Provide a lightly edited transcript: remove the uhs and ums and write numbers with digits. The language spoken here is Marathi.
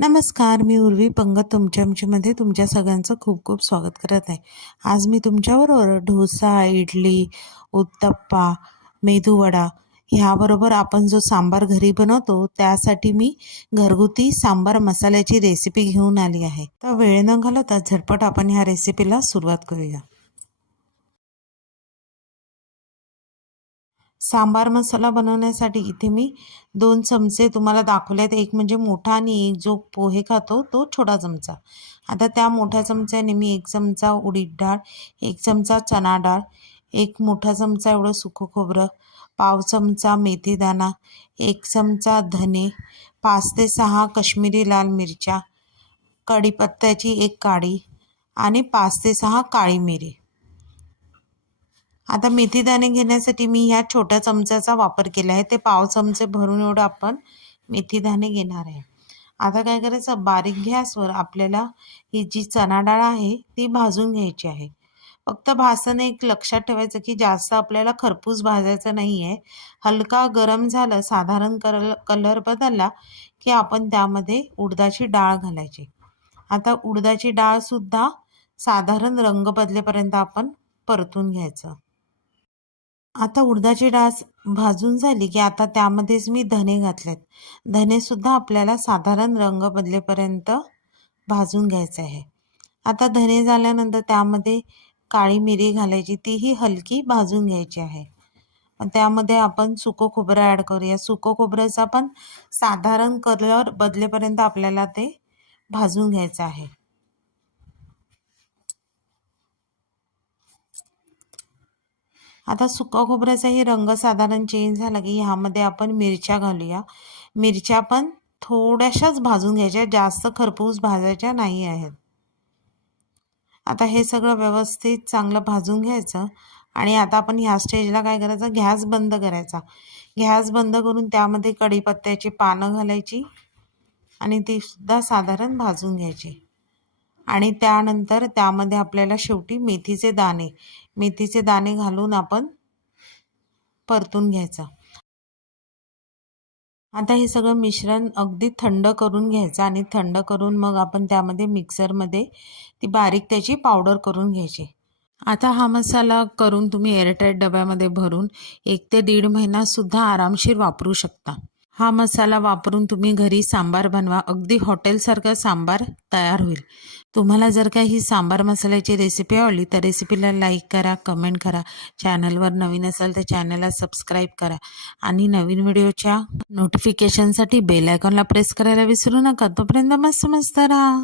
नमस्कार, मी उर्वी पंगत तुमच्यामध्ये तुमच्या सगळ्यांचं खूप खूप स्वागत करत आहे। आज मी तुमच्याबरोबर डोसा, इडली, उत्तप्पा, मेदूवडा ह्याबरोबर आपण जो सांबार घरी बनवतो त्यासाठी मी घरगुती सांबार मसाल्याची रेसिपी घेऊन आली आहे। तर वेळ न घालवता झटपट आपण ह्या रेसिपीला सुरुवात करूया। सांबार मसाला बनवण्यासाठी इथे मी 2 चमचे तुम्हाला दाखवलेत, एक म्हणजे मोठा आणि एक जो पोहे खातो तो छोटा चमचा। आता त्या मोठ्या चमच्याने मी 1 चमचा उडीद डाळ, 1 चमचा चणा डाळ, 1 मोठा चमचा एवढं सुकं खोबरं, पाव चमचा मेथीदाणा, 1 चमचा धने, 5 ते 6 काश्मीरी लाल मिरच्या, कढीपत्त्याची 1 काडी आणि 5 ते 6 काळी मिरी। आता मेथीदाणे घेण्यासाठी मी ह्या छोट्या चमच्याचा वापर केला आहे। ते पाव चमचे भरून एवढं आपण मेथीदाणे घेणार आहे। आता काय करायचं, बारीक गॅसवर आपल्याला ही जी चणा डाळ आहे ती भाजून घ्यायची आहे। फक्त भाजताना एक लक्षात ठेवायचं की जास्त आपल्याला खरपूस भाजायचं नाही आहे। हलका गरम झालं, साधारण कलर बदलला की आपण त्यामध्ये उडदाची डाळ घालायची। आता उडदाची डाळ सुद्धा साधारण रंग बदलेपर्यंत आपण परतून घ्यायचं। आता उडदाची डाळ भाजून झाली की आता त्यामध्येच मी धने घातलेत। धने सुद्धा आपल्याला साधारण रंग बदलेपर्यंत भाजून घ्यायचं आहे। आता धने झाल्यानंतर त्यामध्ये काळी मिरी घालायची, तीही हलकी भाजून घ्यायची आहे। त्यामध्ये आपण सुकं खोबरं ॲड करूया। सुकं खोबऱ्याचा पण साधारण कलर बदलेपर्यंत आपल्याला ते भाजून घ्यायचं आहे। आता सुका खोबऱ्याचाही रंग साधारण चेंज झाला की ह्यामध्ये आपण मिरच्या घालूया। मिरच्या पण थोड्याशाच भाजून घ्यायच्या, जास्त खरपूस भाजायच्या नाही आहेत। आता हे सगळं व्यवस्थित चांगलं भाजून घ्यायचं आणि आता आपण ह्या स्टेजला काय करायचं, गॅस बंद करायचा। गॅस बंद करून त्यामध्ये कढीपत्त्याची पानं घालायची आणि ती सुद्धा साधारण भाजून घ्यायची। आणि त्यानंतर त्यामध्ये आपल्याला शेवटी मेथीचे दाणे घालून आपण परतून घ्यायचं। आता हे सगळं मिश्रण अगदी थंड करून घ्यायचं आणि थंड करून मग आपण त्यामध्ये मिक्सरमध्ये ती बारीक त्याची पावडर करून घ्यायची। आता हा मसाला करून तुम्ही एअरटाईट डब्यामध्ये भरून 1 ते 1.5 महिनासुद्धा आरामशीर वापरू शकता। हा मसाला वापरून तुम्ही घरी सांबार बनवा, अगदी हॉटेलसारखं सांबार तयार होईल। तुम्हाला जर का ही सांबार मसाल्याची रेसिपी आवडली तर रेसिपीला लाईक करा, कमेंट करा। चॅनलवर नवीन असाल तर चॅनलला सबस्क्राईब करा आणि नवीन व्हिडिओच्या नोटिफिकेशनसाठी बेल आयकॉनला प्रेस करायला विसरू नका। तोपर्यंत मस्त मस्त राहा।